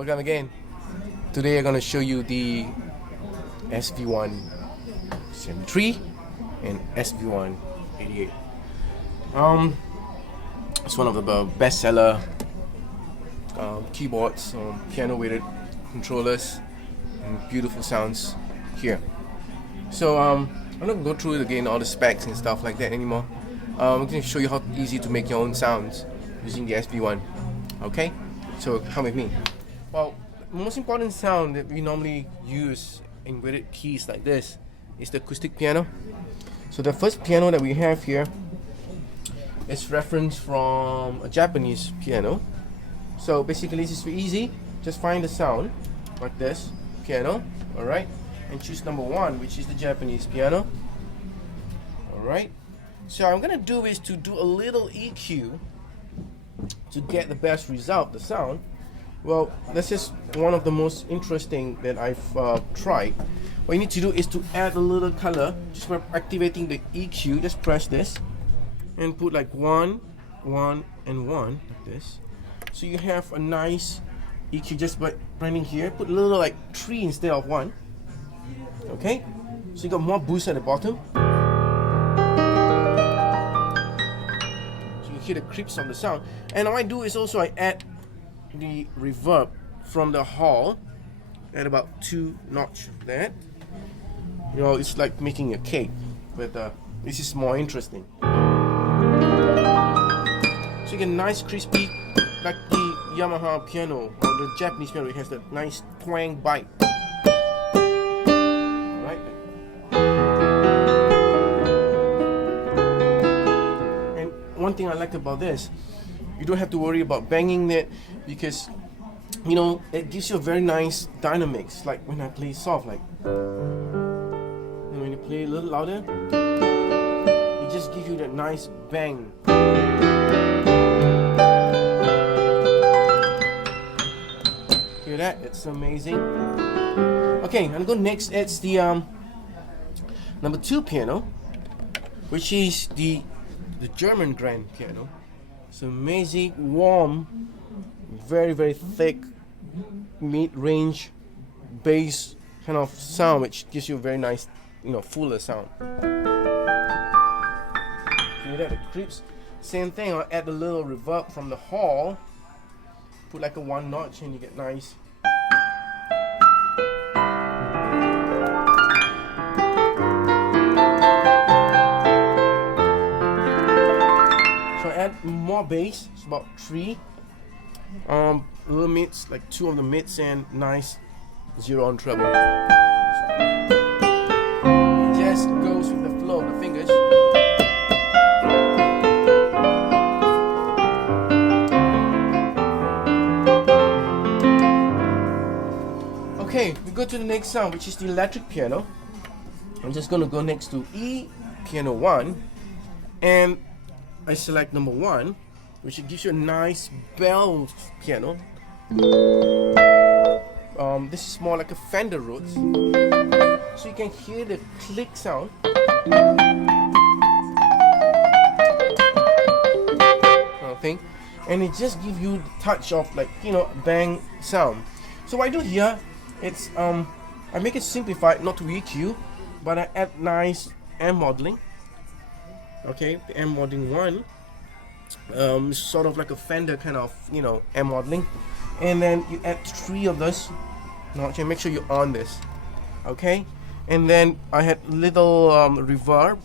Welcome again. Today I'm going to show you the SV1 73 and SV1 88. It's one of the bestseller keyboards, piano weighted controllers, and beautiful sounds here. So I'm not going to go through it again, all the specs and stuff like that anymore. I'm going to show you how easy to make your own sounds using the SV1. Okay, so come with me. Well, the most important sound that we normally use in weighted keys like this is the acoustic piano. So the first piano that we have here is referenced from a Japanese piano. So basically this is very easy. Just find the sound like this, piano, alright, and choose number 1, which is the Japanese piano. Alright, so what I'm gonna do is to do a little EQ to get the best result, the sound. Well, this is one of the most interesting that I've tried. What you need to do is to add a little color just by activating the EQ. Just press this and put like 1, 1, and 1 like this. So you have a nice EQ just by running here. Put a little like 3 instead of 1. Okay, so you got more boost at the bottom. So you hear the creeps of the sound. And what I do is also I add the reverb from the hall at about 2 notch of that. You know, it's like making a cake, but this is more interesting. So you get nice crispy, like the Yamaha piano or the Japanese piano. It has that nice twang bite. Alright. And one thing I like about this, you don't have to worry about banging it because, you know, it gives you a very nice dynamics. Like when I play soft, like, and when you play a little louder, it just gives you that nice bang. Hear that? It's amazing. Okay, I'm going next. It's the number 2 piano, which is the German grand piano. It's amazing, warm, very very thick, mid-range bass kind of sound, which gives you a very nice, you know, fuller sound. Hear that? The creeps. Same thing. I'll add a little reverb from the hall. Put like a 1 notch, and you get nice. Add more bass, it's about 3. Little mids, like 2 of the mids, and nice 0 on treble. It just goes with the flow of the fingers. Okay, we go to the next sound, which is the electric piano. I'm just gonna go next to E piano 1, and I select number 1, which gives you a nice bell piano. This is more like a Fender Rhodes, so you can hear the click sound. Thing, and it just gives you the touch of, like, you know, bang sound. So what I do here, it's I make it simplified, not to EQ, but I add nice amp modeling. Okay, the amp modeling 1, sort of like a Fender kind of, you know, amp modeling, and then you add 3 of this notch and make sure you're on this. Okay, and then I had little reverb.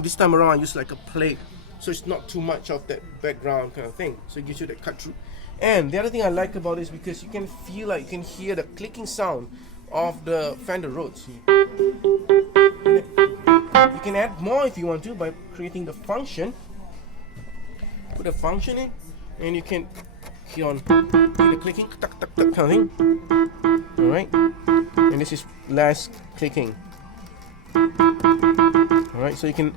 This time around I use like a plate, so it's not too much of that background kind of thing, so it gives you that cut through. And the other thing I like about it is because you can feel, like, you can hear the clicking sound of the Fender Rhodes. You can add more if you want to by creating the function. Put a function in, and you can hear the clicking, tuck, tuck, tuck, kind of thing. Alright, and this is less clicking. Alright, so you can,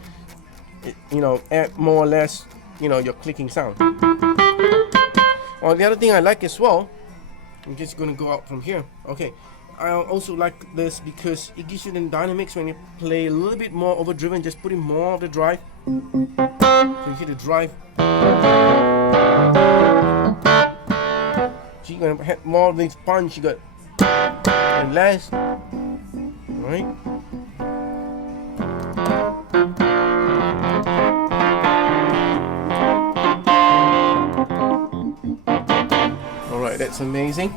you know, add more or less, you know, your clicking sound. Or the other thing I like as well, I'm just going to go out from here. Okay, I also like this because it gives you the dynamics when you play a little bit more overdriven, just putting more of the drive. So you hear the drive. So you're gonna have more of this punch. You got and less. Alright. Alright, that's amazing.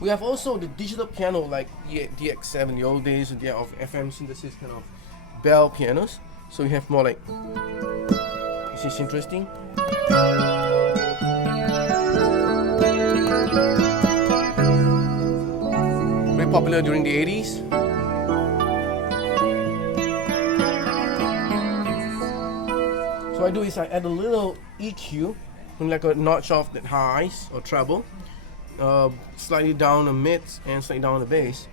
We have also the digital piano like the DX7, the old days of FM synthesis kind of bell pianos. So we have more like, this is interesting. Very popular during the 80s. So what I do is I add a little EQ, like a notch off the highs or treble, slightly down the mids and slightly down the bass.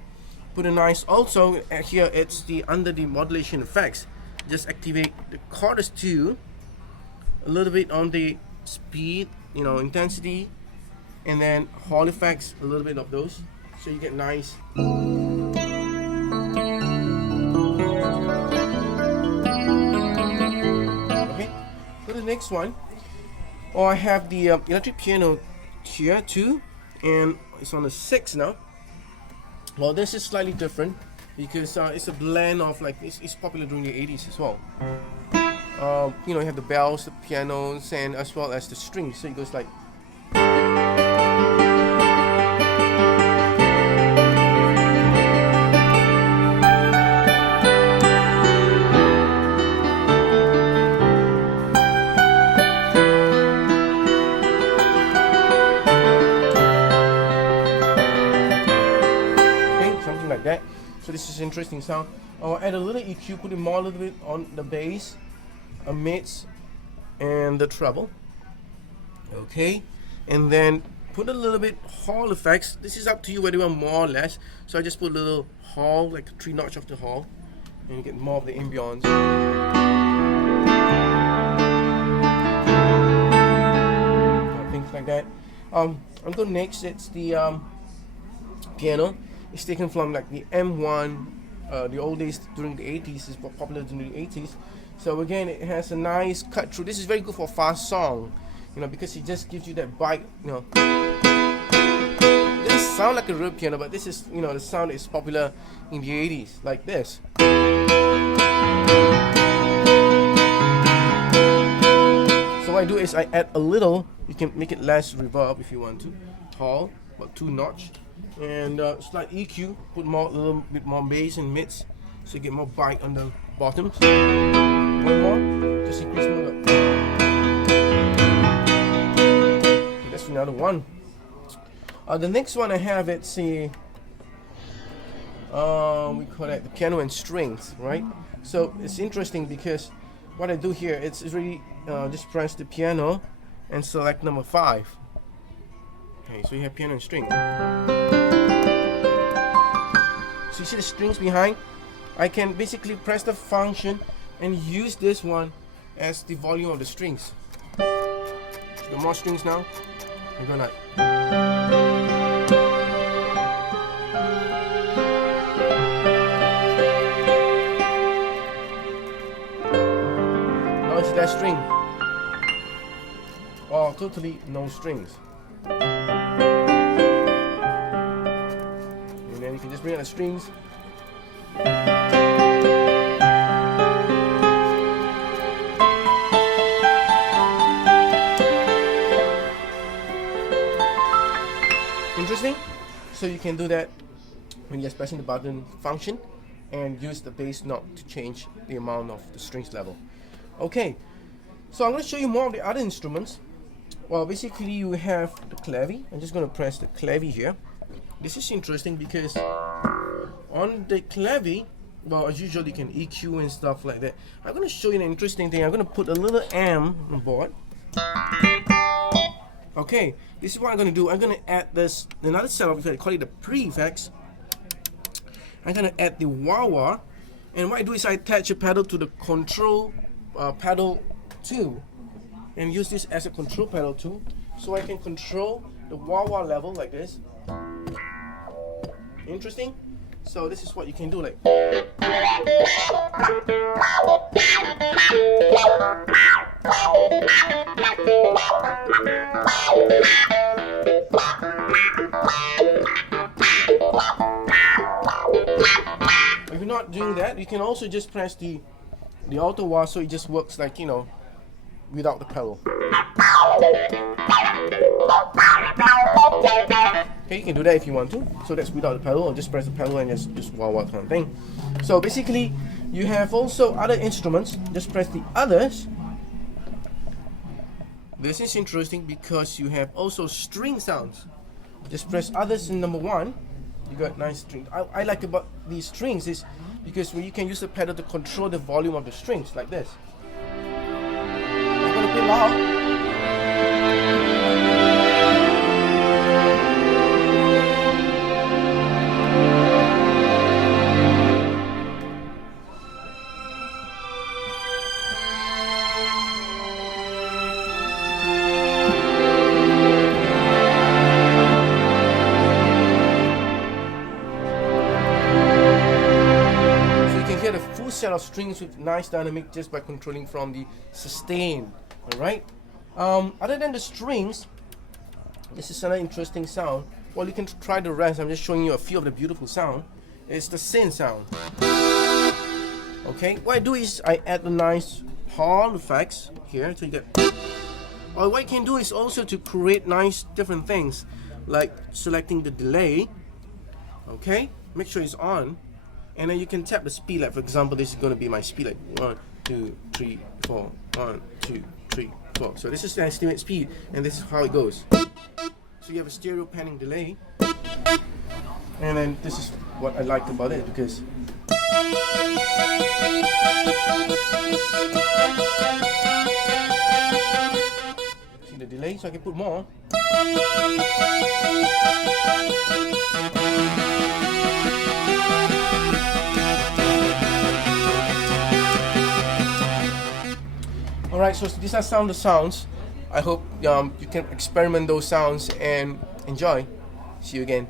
Put a nice, also here it's the under the modulation effects. Just activate the chorus 2, a little bit on the speed, intensity, and then Hall effects, a little bit of those, so you get nice. Okay, for the next one, I have the electric piano here too, and it's on the 6 now. Well, this is slightly different because it's a blend of like it's popular during the 80s as well. You have the bells, the pianos, and as well as the strings. So it goes like. Like that. So this is interesting sound. I'll add a little EQ, put more a little bit on the bass, mids, and the treble. Okay, and then put a little bit Hall effects. This is up to you whether you want more or less. So I just put a little Hall, like 3 notch of the Hall, and you get more of the ambience. Things like that. I'm going next. It's the piano. It's taken from like the M1, the old days during the 80s. It's popular during the 80s. So again, it has a nice cut through. This is very good for fast song, because it just gives you that bite. It doesn't sound like a real piano, but this is, the sound is popular in the 80s, like this. So what I do is I add a little. You can make it less reverb if you want to. Hall, about 2 notch. And slight EQ, put a little bit more bass and mids, so you get more bite on the bottoms. One more, just increase more. So that's another one. The next one I have, it's a we call it the piano and strings, right? So it's interesting because what I do here, it's really just press the piano and select number 5. Okay, so you have piano and string. So you see the strings behind? I can basically press the function and use this one as the volume of the strings. Got more strings now. I'm gonna. Now it's that string. Oh, totally no strings. And then you can just bring out the strings. Interesting? So you can do that when you're pressing the button function and use the bass knob to change the amount of the strings level. Okay, so I'm going to show you more of the other instruments. Well, basically you have the clavi. I'm just going to press the clavi here. This is interesting because on the clavi, well, as usual you can EQ and stuff like that. I'm going to show you an interesting thing. I'm going to put a little amp on board. Okay, this is what I'm going to do. I'm going to add this, another setup, I call it the pre-effects. I'm going to add the wah-wah. And what I do is I attach a pedal to the control pedal 2. And use this as a control pedal too. So I can control the wah-wah level like this. Interesting? So this is what you can do, like. If you're not doing that, you can also just press the auto wah, so it just works like, you know, without the pedal. Okay, you can do that if you want to. So that's without the pedal, or just press the pedal and just wah wah kind of thing. So basically, you have also other instruments. Just press the others. This is interesting because you have also string sounds. Just press others in number 1. You got nice strings. I like about these strings is because when you can use the pedal to control the volume of the strings like this. I'm gonna play loud. Get a full set of strings with nice dynamic just by controlling from the sustain. Alright, other than the strings, this is another interesting sound. Well, you can try the rest. I'm just showing you a few of the beautiful sound. It's the synth sound. Okay, what I do is I add the nice Hall effects here, so you get, or what you can do is also to create nice different things, like selecting the delay. Okay, make sure it's on. And then you can tap the speed, like for example, this is going to be my speed, like 1, 2, 3, 4, 1, 2, 3, 4. So this is the estimate speed, and this is how it goes. So you have a stereo panning delay, and then this is what I like about it, because see the delay, so I can put more. Alright, so these are some of the sounds. I hope you can experiment those sounds and enjoy. See you again.